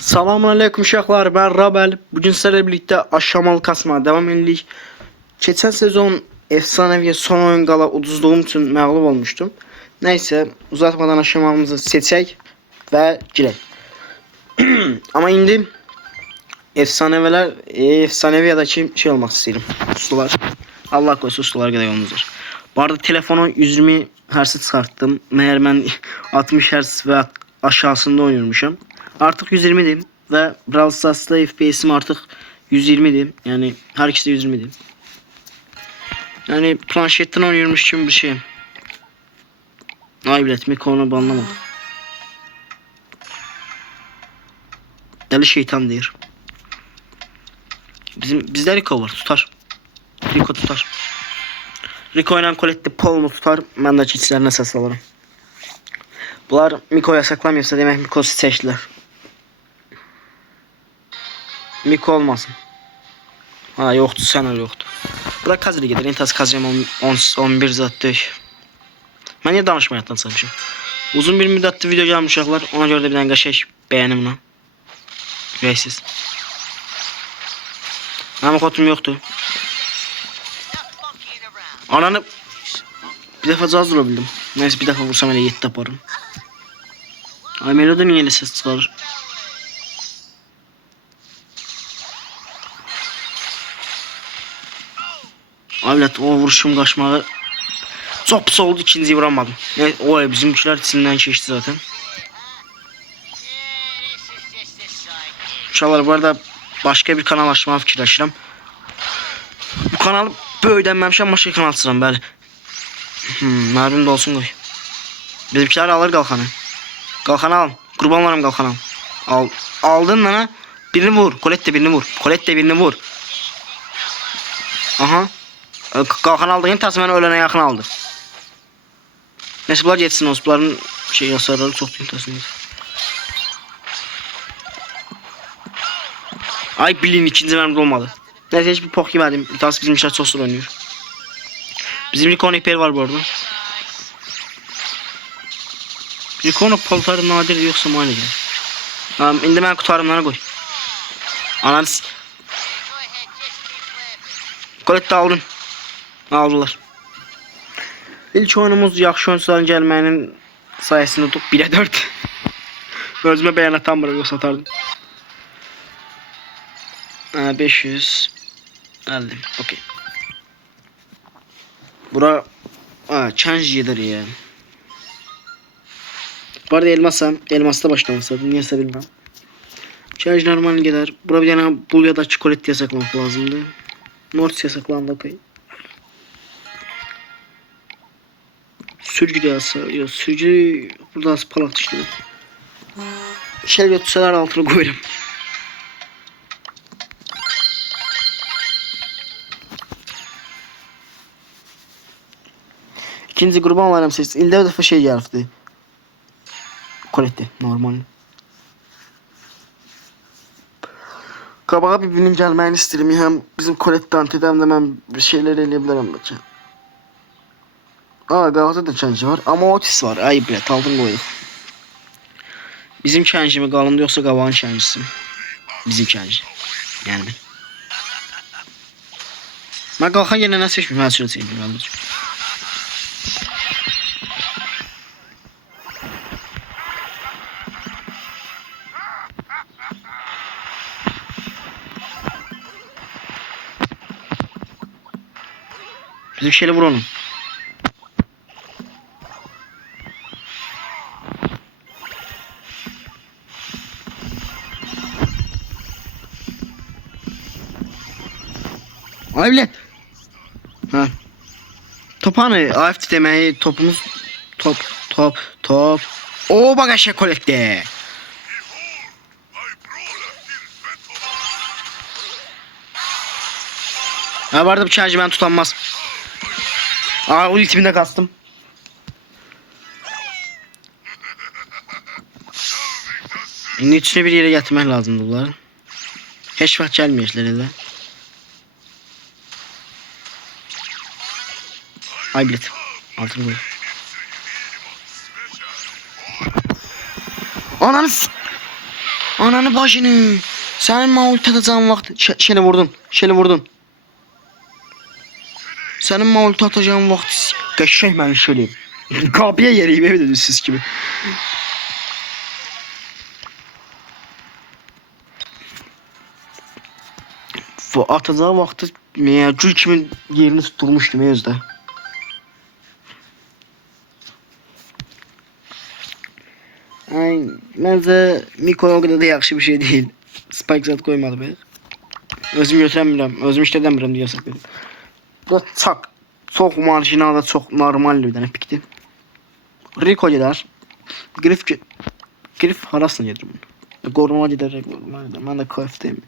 Selamünaleyküm uşaqlar, ben Rabel. Bugün sizlerle birlikte aşamalı kasmaya devam edirik. Geçen sezon efsaneviye son oyun qala uduzluğum için məğlub olmuştum. Neyse, uzatmadan aşamamızı seçək və girək. Ama indi efsaneviyadaki şey olmak istedim. Sular. Allah koysa sular kadar yolumuzdur. Bu arada telefonu 120 Hz çıkarttım. Meğer ben 60 Hz ve aşağısında oynuyormuşum. Artık 120'dim ve Brawl Stars'ta FPS'im artık 120'dim. Yani her ikisi de 120'dim. Yani planşetten oynuyormuş gibi bir şey. Ay bilet Mikon'u banlamadım. Deli şeytan deyir. Bizde Rico var, tutar. Rico tutar. Rico ile Colette Paul'u tutar. Ben de çiçeklerine ses alırım. Bunlar Miko yasaklamıyorsa demek Miko seçtiler. Miko olmasın. Ha yoktu, sen öyle yoktu. Bu da Kazri gider. İntaz Kazri'm 11 zattır. Ben niye danışmayattan sanmışım. Uzun bir müddetli video gelmiş uşaqlar. Ona göre de bir tane şey beğenim buna. Ürəksiz. Mənim xotum yoktu. Ananı bir defa caz durabildim. Neyse bir defa vursam öyle 7 taparım. Ay Melo'da niye öyle ses çıkarır? Avlat o vuruşum kaçmağı çok pis oldu, ikinciyi vuramadım. Evet, o bizimkiler içinden geçti zaten. İnşallah bu arada başka bir kanal açmaya fikirləşirəm. Bu kanalı böyüdənməmişəm, başka kanal açıram bəli. Mənim də olsun qoy. Bizimkiler alır qalxanı. Qalxanı al. Qurban olarım qalxanı al. Aldın lan ha. Birini vur. Colette birini vur. Colette birini vur. Aha. Qalxanı aldığın təsməni ölənə yaxın aldı. Neyse bunlar geçsin olsun. Bunların şey hasarları çok değil tasını. Ay bilin ikinci mermide olmadı. Neyse hiçbir pok yemedim. Bir tanesi bizim işler çok zor oynuyor. Bizim Rico'nun hiper var bu arada. Rico'nun paltarı nadir yoksa mani gelir. Tamam indi ben kutularımlara koy. Analiz. Colette aldın. Aldılar. İlk oyunumuz yaxşı oyuncuların gəlməyinin sayesinde tutub 1'e 4. Özümə bəyanat tamırı yox satardım. 500 aldım. Okey. Bura change yedir ya. Bu arada elmasla başlamasaydım. Niyeyse bilmem. Change normal gider. Bura bir tane bul ya da çikolat yasaklamak lazımdı. Mortis yasaklandı okey. Sürgü de yazsa. Sürgü burada az palat işte. Şey götürseler altına koyarım. İkinci gruba olarım ses. İldə bir dəfə şey gəlibdi. Colette normal. Qabağa bir-birinin gəlməyini istəyirəm. Həm bizim Colette Dante'də həm də mən bir şeylər eləyə bilərəm bəlkə. Qabaqda da change var. Amma Otis var. Ay bilet aldım qoyduq. Bizim change mi qalındı yoxsa qabağın change'si? Bizim change. Yəni ben. Mən qalxan yerinə nə seçmişim? Mən sürə seçmişim. Bizim şeyle vur onu. Ay bilet. Ha. Top hani AFT demeyi topumuz top. O bak aşağı Colette. Ha vardı bir charge ben tutanmaz. Ultiminde kastım. Şimdi içine bir yere getirmek lazım bunları. Hiç vakit gelmiyor işleri de. Ay bilet. Altını koy. Ananı Ananı bacını. Senin ma ulti atacağın vaxt şele vurdun. Şele vurdun. Senin ma ulti atacağın vaxt qəşəng məni şeleyim. Kapıya yeriyim evde siz gibi. Atacağı vaxtı gül kimi yerini tutturmuştum özdə. Ay, məncə Miko o qədər də yaxşı bir şey deyil. Spike zat koymadı be. Özüm götürəmirəm, özüm işlədəmirəm deyə yasak verim. Bu çak. Çox marjinal və çox normal bir dənə pikdir. Rico gedər. Grif harasına gedir bunu? Qoruma gedərək, mən də KF'deyim.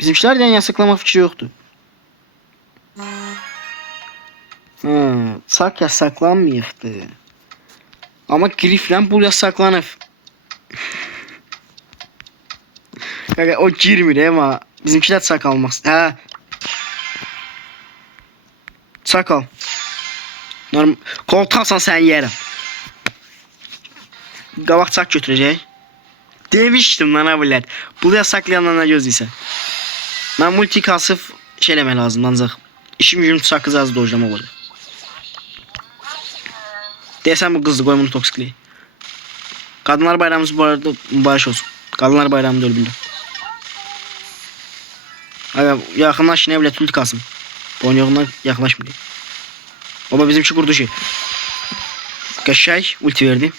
Bizimkilərdən yasaklama fikri yoxdur. Çak yasaklanmayıqdı. Ama Grif'le bu yasaklanır. Kanka o girmir ama bizimkiler çak almaz. Ha. Çak al. Normal. Koltuğsan sen yerim. Qabaq çak götürəcək. Demiştim lan abiler. Bu yasaklayanlarına göz ise. Ben multi kasıf şeyleme lazım ancaq. İşim gücüm çakı az dojlama olur. Desem bu kızdı koy bunu toksikliği. Kadınlar bayramımız bu arada mübarek olsun. Kadınlar bayramı da öldü. Abi yakınlaş ne bile tültü kalsın. Bonyoğundan yaklaşmıyor. Baba bizim şu kurdu şey. Kaşay ulti verdi.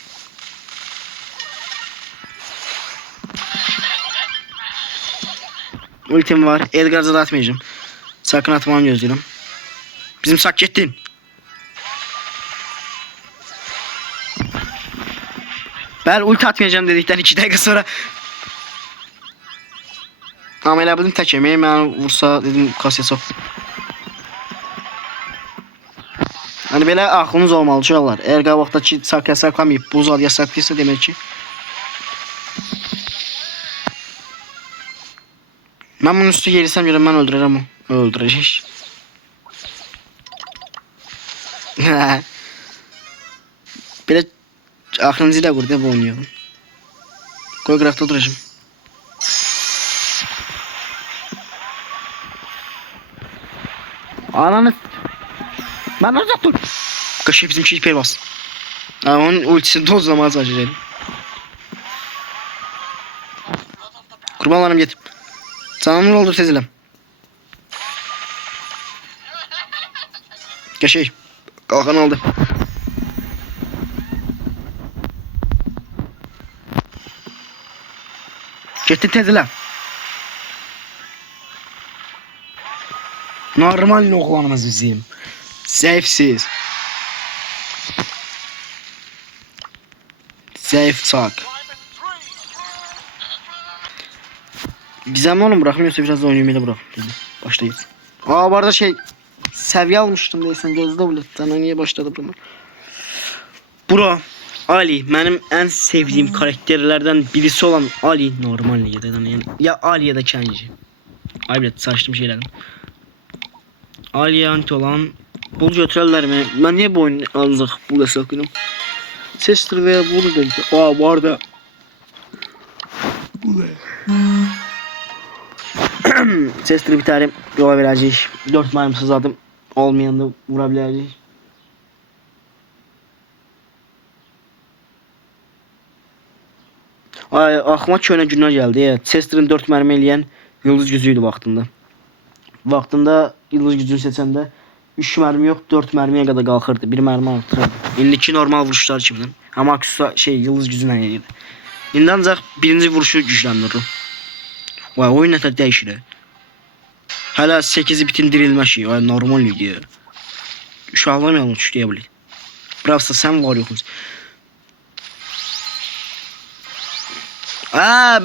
Ultim var. Edgar'da da atmayacağım. Sakın atmam gözlerim. Bizim Sakkettin. Ben ulti atmayacağım dedikten 2 dakika sonra. Ama elə bildim tək yemeği mən vursa dedim kasaya sok. Hani belə aklınız olmalı uşaqlar. Eğer qabaqdakı sak yasaklamayıb bu zad yasaklıysa demek ki. Ben bunun üstü gelirsem görüm ben öldürürüm o. Öldürecek. Belə aklınızı da burada bu oynayalım. Koy grafta oturacağım. Ananı. Ben orada dur. Kaşı bizim şey per bas. Onun ultisini tozlamaz acele. Kurbanlarım getir. Sana ne oldu tezilem? Kaşı. Kalkan aldı. Getir tezilem. Normal oğlanımız bizim. Zayıfsız. Zayıf çak. Gizemli oğlum bırakmıyorsa biraz da oynaymayı bırak. Başlayız. Bu arada şey seviye almıştım deyəsən gözdə bu sana niye başladı bunu? Bro Ali benim en sevdiğim karakterlerden birisi olan Ali normal ya da yani ya Ali ya da Kenji. Ay bilet saçtım şeylerden. Ali'ye anti olan bul götürürler mi? Ben niye bu oyunu ancaq bul saklayım? Chester veya bunu da bu arada bu Chester'ı bir tane yola verəcək. 4 mermisiz adım olmayanda vura biləcək. Ay aklıma köynə günlər gəldi ya. Chester'ın 4 mermi eləyən yıldız gücüydü vaxtında. Vaxtında yıldız gücünü seçəndə 3 mermi yox 4 mermiyə qədər qalxırdı. 1 mermi artırırdı. İndiki normal vuruşlar kimdən? Amma şey yıldız gücünə eləyirdi. İndi ancaq birinci vuruşu gücləndirir. Vay oyun nətər dəyişir. Hələ 8'i bitin dirilmə şey. Vay normal idi. Uşaqlamayalım uç deyə bilir. Bravsta sən var yoxsun.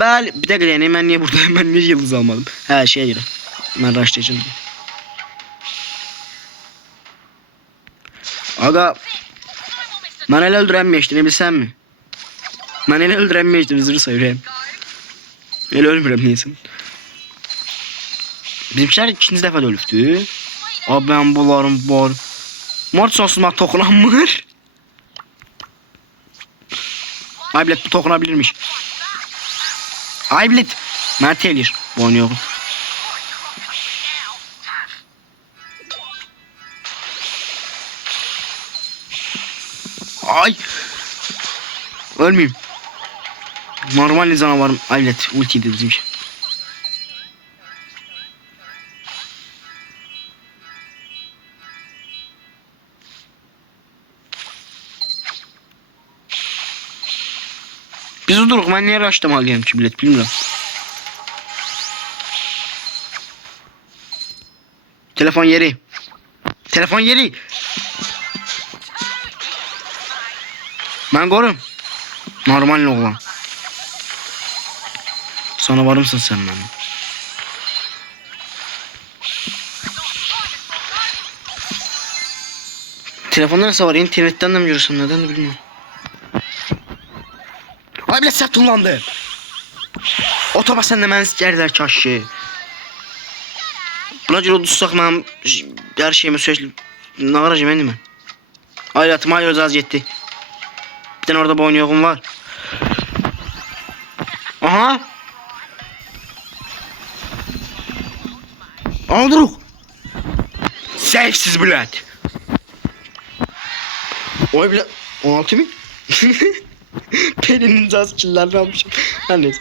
Bəli. Bir dəqiqə yəni mən niyə buradayım? Mən niyə yıldız almadım? Hə şeyə görə. Mən raşlayacağım. Aga mən elə öldürənməyəcdim, bilsən mi? Mən elə öldürənməyəcdim, üzrü sayırım. Elə ölmürəm neyəsin. Bizimkiler ikinci dəfə də ölübdü. Abi ben bunların var. Mart sonsuzma toxunanmır. Ay bilet bu toxunabilirmiş. Ay bilet. Mert eləyir. Oynuyorum. Ay. Ölmeyeyim. Normal canavarım. Ay bilet. Ultiydi bizim şey. Biz dururuz. Ben niye raşlamalıyım ki bilet bilmiyorum. Telefon yeri. Telefon yeri. Ben korum. Normal oğlan. Sana varımsın sen benim. Telefonda nasıl var? İnternetten de mi görürsün? Neden de bilmiyorum. Ay bile sert kullandı. Otobüs sen de mən istəyirlər kaşı. Buna görə tutsaq mənim hər şeyimi söyləyib. Ne arayacağım ben? Hayatım hayır az yetti. Bir tane orada boyun yokum var. Aha. Aldırıq. Seyfsiz bilet. Oy bile 16 bin. Perinin caz çillerini almışım. Her neyse.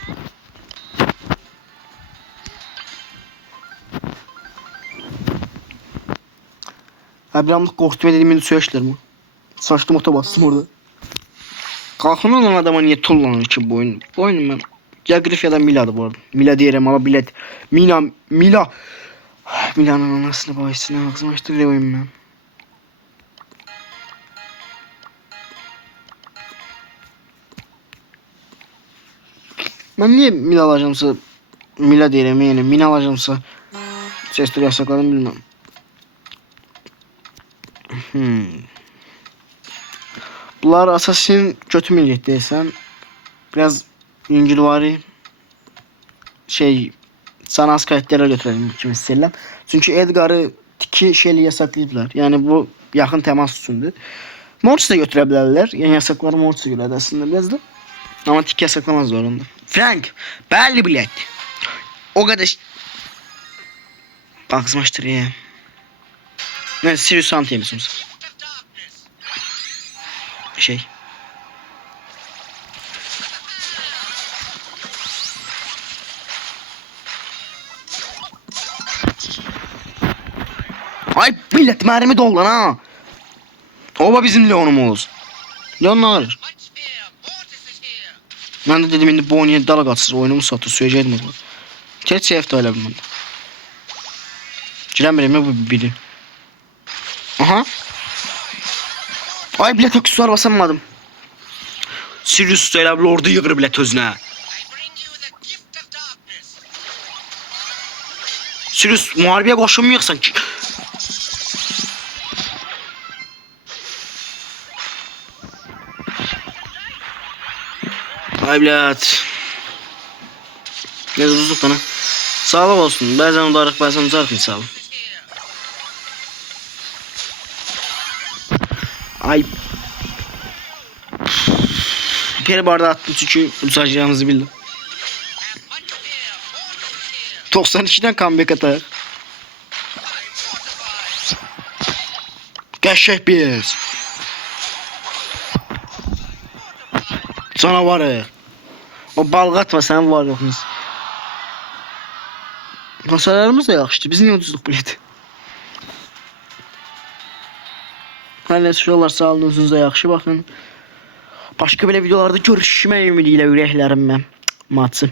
Ha bir anlık korktum dediğimin söyleşler mi? Saçtım ota bastım orada. Kalkın olan adama niye tullanır ki bu oyun? Bu oyunun ben. Ya Griff ya da Mila'dı bu arada. Mila diyelim ama bilet. Mila. Mila'nın anasını babasını ağzıma açtırıyor oyun ben. Ben niye Mila alacağımsa Mila diyelim yani Mina alacağımsa sesleri yasakladım bilmem. Bunlar Assassin kötü milliyet desem biraz İngilvari şey sanat karakterlere götürelim mesela. Çünkü Edgar'ı tiki şeyle yasakladılar. Yani bu yakın temas üstündü. Mortis'i de götürebilirler. Yani yasakları Mortis'e göre de aslında biraz da. Ama tiki yasaklamaz zorunda. Frank, belli bilet. O kadar bakmıştır ya. Ne Sirius Anti'ye misiniz? Şey. Ay millet mermi dolu lan ha. Oba bizim Leon'umuz. Leon ne alır? Ben de dedim indi bu oyunu dala qatsız oyunumu satır söyleyecekdim o zaman. Tet safety öyle bilmem. Giremiyorum bu biri. Aha. Ay bilet aksesuar basamadım. Sirius söyle bir orada yığır bilet özüne. Sirius muharebeye koşulmayacaksan ki. Ay bilet. Ne uzunluk bana. Sağlık olsun. Bazen udarık bazen uzarık misal. Ay. Peri bardağı attım çünkü uzayacağımızı bildim. 92'den comeback atar. Gerçek bir. Sana var ya. O balıq atma sen var yoxunuz. Masalarımız da yaxşıdır. Biz niye ucuzluq bilet? Hər nəsə şuralar sağ olun özünüzə yaxşı baxın. Başqa belə videolarda görüşmək ümidiyle ürəklərim mən. Maçı.